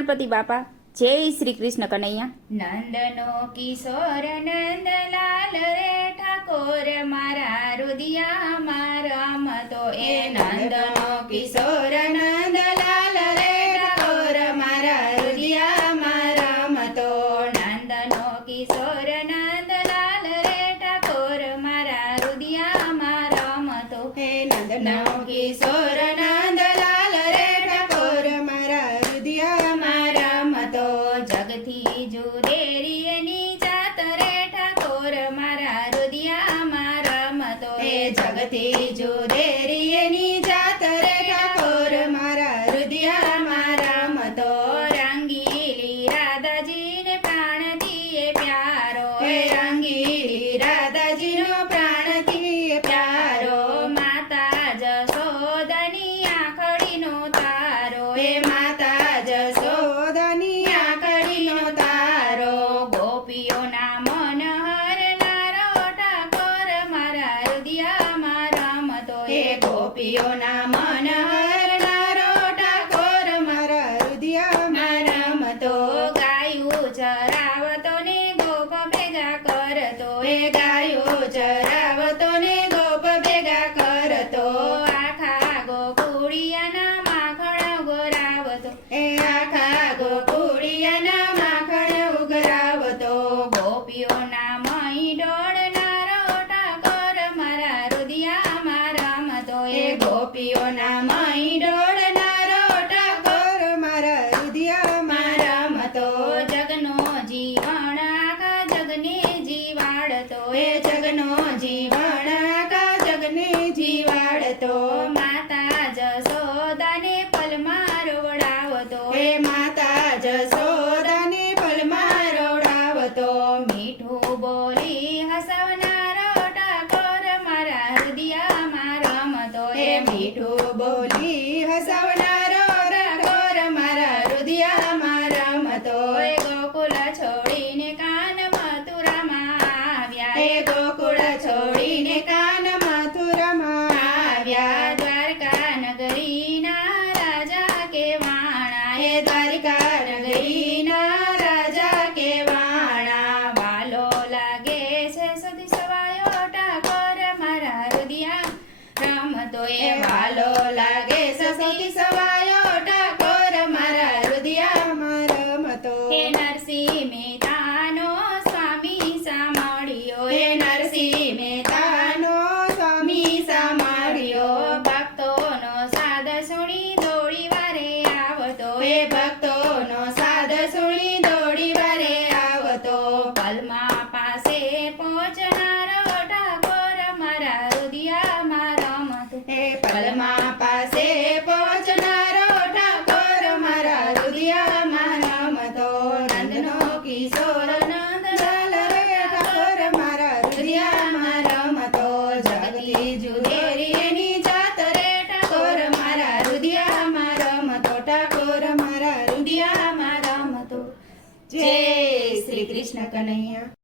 ગણપતિ બાપા, જય શ્રી કૃષ્ણ કનૈયા. નંદનો કિશોર નંદલાલ રે ઠાકોર મારા રુદિયામાં રમતો. એ નંદનો કિશોર નંદલાલ રે ઠાકોર મારા રુદિયામાં રમતો. નંદનો કિશોર નંદલાલ રે ઠાકોર મારા રુદિયામાં રમતો. હે નંદનો કિશોર નંદલાલ રે ઠાકોર મારા રુદિયામાં રમતો. જગથી જુદેરી એની જાત રે ઠાકોર મારા રુદિયામાં રમતો. એ જગથી જુદેરી એની જાત રે ઠાકોર મારા રુદિયામાં રમતો. રંગીલી રાધાજીને પ્રાણથી પ્યારો. એ રંગીલી રાધાજીનો પ્રાણથી પ્યારો. માતા જશોદાની આંખડીનો તારો. એ માતા જશોદાની આંખડીનો તારો. ગોપીઓના મન હરનારો ઠાકોર મારા રુદિયામાં રમતો. એ ગોપીઓના મન હરનારો ઠાકોર મારા રુદિયામાં રમતો. ગાયું ચરાવતો ને ગોપ ભેગા કરતો. એ ગાયું ચરાવતો ને ગોપ ભેગા કરતો. આખા ગોકુળિયાના માખણ ઉગરાવતો. એ આખા ગોકુળિયાના માખણ ઉગરાવતો. ગોપીઓના મહી ડોળનારો ઠાકોર મારા રુદિયામાં રમતો. એ ગોપીઓના મહી ડોળનારો ઠાકોર મારા રુદિયામાં રમતો. જગનો જીવણ આખા જગને જીવાડતો. એ જગનો જીવણ આખા જગને જીવાડતો. માતા જશોદાને પલમાં રોવડાવતો. એ માતા જશોદાને પલમાં રોવડાવતો. મીઠું બોલી હસવનારો ઠાકોર મારા રુદિયામાં રમતો. એ મીઠું બોલી હસવનારો ઠાકોર મારા રુદિયામાં રમતો. એ ગોકુળ છોડીને કાન મથુરામાં આવ્યા. એ ગોકુળ છોડીને કાન મથુરામાં આવ્યા. દ્વારકા નગરીના રાજા કેવાણા. એ દ્વારકા નગરીના રાજા કેવાણા. વાલો લાગે છે સદી સવાયો ઠાકોર મારા રુદિયા રમતો. એ વાલો લાગે છે સદી સવાયો ઠાકોર મારા રુદિયામાં રમતો. હે નરસિંહ મહેતાનો સ્વામી સાંભળ્યો. હે નરસિંહ મહેતાનો સ્વામી સાંભળ્યો. ભક્તોનો સાદ સુણી દોડી વારે આવતો. એ ભક્તોનો સાદ સુણી દોડી વારે આવતો. પલમા પાસે પહોંચનારો ઠાકોર મારા રુદિયામાં રમતો. એ પલમા પાસે પહોંચનારો ઠાકોર મારા રુદિયામાં રમતો. નંદનો કિશોર નંદલાલ રે ઠાકોર મારા રુદિયામાં રમતો. જગતી જુદેરી એની જાત રે ઠાકોર મારા રુદિયામાં રમતો. ઠાકોર મારા રુદિયામાં રમતો. જય શ્રી કૃષ્ણ કનૈયા.